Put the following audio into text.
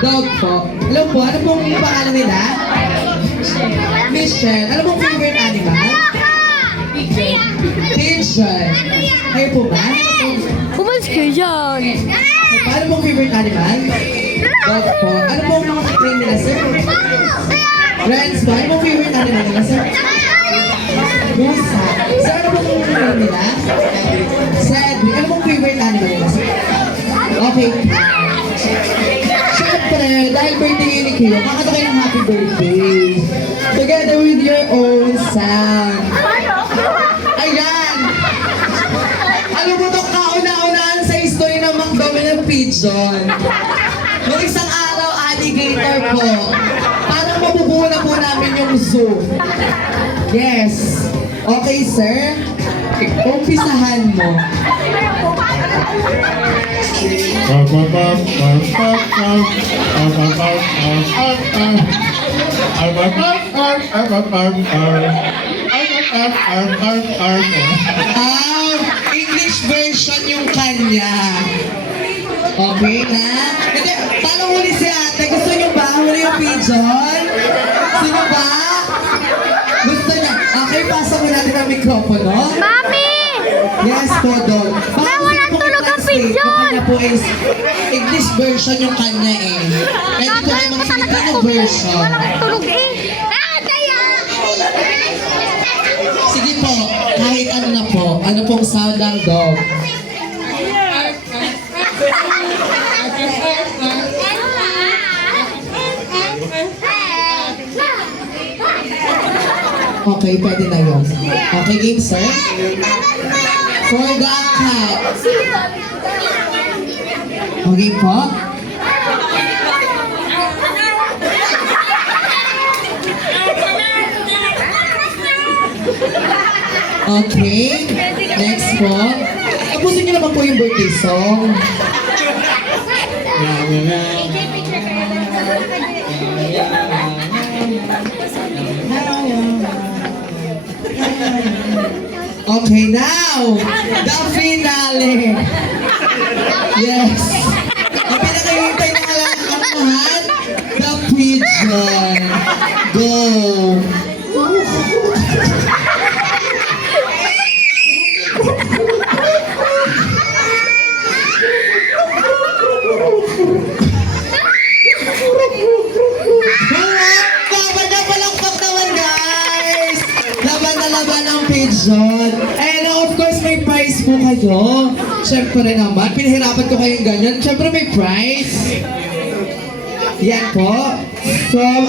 Dog po. Alam po, ano pong pangalan nila? Michelle. Ano pong favorite animal? Pigeon. Kayo po ba? Umalis kayo dyan. Ano pong favorite animal? Dog po. Ano pong mga name nila, sir? Friends po. Ano pong favorite animal nila, sir? Musa. Sir, ano pong name nila? Cedric. Ano pong favorite animal nila, sir? Okay. Siyempre, dahil birthday ni Kyo, kakanta kayo ng happy birthday. Together with your own song. Ayan! Alam mo itong kauna-unaan sa history ng magdami ng pigeon. Noong isang araw, alligator po. Parang mabubuo na po namin yung zoo. Yes. Okay, sir. Umpisahan mo. English version yung kanya. Okay na? Hindi, paano huli si ate? Gusto niyo ba? Huli yung pigeon? Sino ba? Gusto niya? Okay, pasa mo natin ang mikropono. Mami! Yes po, Dog. May walang tulog ang pigeon! Yung kanya po is English version yung kanya eh. Kaya dito kayo mga Filipino version. Walang tulog eh. Sige po, kahit ano na po. Ano pong sound ng dog? Okay, pwede na yun. Okay, game, sir? For the cat. Okay po? Okay. Next po. Tapusin niyo naman po yung birthday song. Okay, now, the finale. Yes. Ang pinakahintay na lahat, the pigeon. Go. Laban ng pigeon. And of course, may prize po kayo. Siyempre naman, pinahirapan ko kayong ganyan. Siyempre may prize. Yan po. From